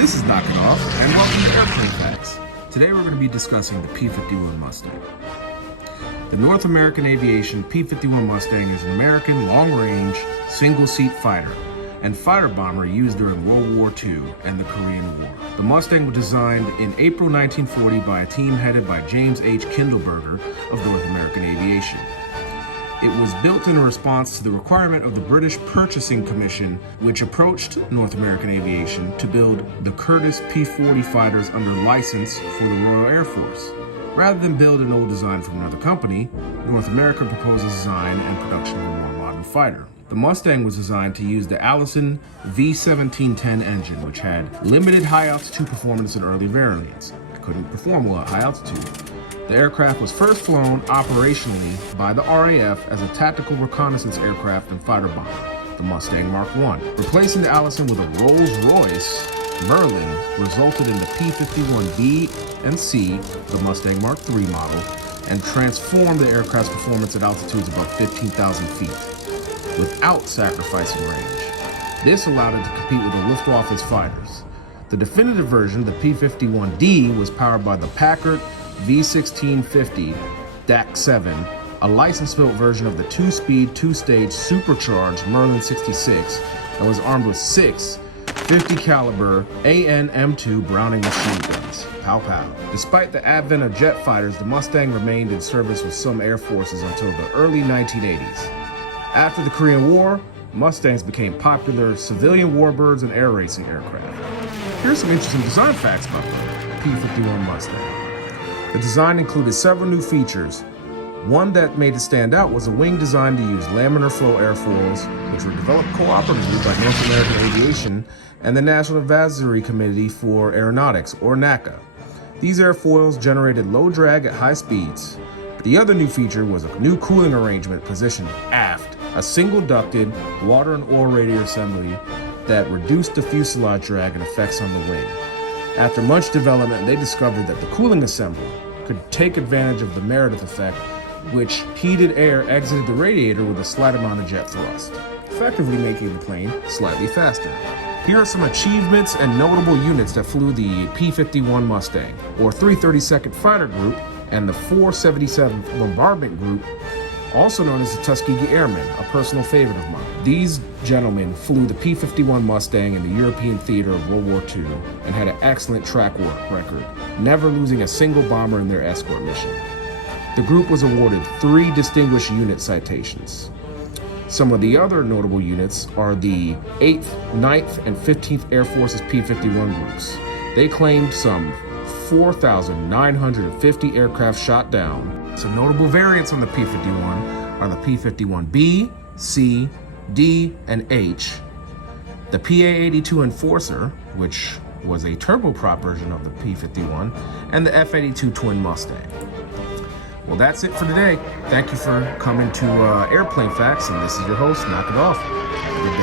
This is Knock It Off, and welcome to Airplane Facts. Today we're going to be discussing the P-51 Mustang. The North American Aviation P-51 Mustang is an American long-range, single-seat fighter and fighter bomber used during World War II and the Korean War. The Mustang was designed in April 1940 by a team headed by James H. Kindleberger of North American Aviation. It was built in response to the requirement of the British Purchasing Commission, which approached North American Aviation to build the Curtiss P-40 fighters under license for the Royal Air Force. Rather than build an old design from another company, North America proposed a design and production of a more modern fighter. The Mustang was designed to use the Allison V1710 engine, which had limited high-altitude performance in early variants. It couldn't perform well at high altitude. The aircraft was first flown operationally by the RAF as a tactical reconnaissance aircraft and fighter bomber, the Mustang Mark I. Replacing the Allison with a Rolls-Royce Merlin resulted in the P-51B and C, the Mustang Mark III model, and transformed the aircraft's performance at altitudes above 15,000 feet, without sacrificing range. This allowed it to compete with the Luftwaffe's fighters. The definitive version, the P-51D, was powered by the Packard V1650 DAC-7, a license-built version of the two-speed, two-stage supercharged Merlin 66 that was armed with 6 50 caliber AN/M2 Browning machine guns. Pow pow. Despite the advent of jet fighters, the Mustang remained in service with some air forces until the early 1980s. After the Korean War, Mustangs became popular civilian warbirds and air racing aircraft. Here's some interesting design facts about the P-51 Mustang. The design included several new features. One that made it stand out was a wing designed to use laminar flow airfoils, which were developed cooperatively by North American Aviation and the National Advisory Committee for Aeronautics, or NACA. These airfoils generated low drag at high speeds. But the other new feature was a new cooling arrangement positioned aft, a single ducted water and oil radiator assembly that reduced the fuselage drag and effects on the wing. After much development, they discovered that the cooling assembly could take advantage of the Meredith effect, which heated air exited the radiator with a slight amount of jet thrust, effectively making the plane slightly faster. Here are some achievements and notable units that flew the P-51 Mustang, or 332nd Fighter Group and the 477th Bombardment Group, also known as the Tuskegee Airmen, a personal favorite of mine. These gentlemen flew the P-51 Mustang in the European theater of World War II and had an excellent track record, never losing a single bomber in their escort mission. The group was awarded 3 Distinguished Unit citations. Some of the other notable units are the 8th, 9th, and 15th Air Force's P-51 groups. They claimed some 4,950 aircraft shot down. Some notable variants on the P-51 are the P-51B, C, D, and H, the PA-82 Enforcer, which was a turboprop version of the P-51, and the F-82 Twin Mustang. Well, that's it for today. Thank you for coming to Airplane Facts, and this is your host, Knock It Off. Have a good day.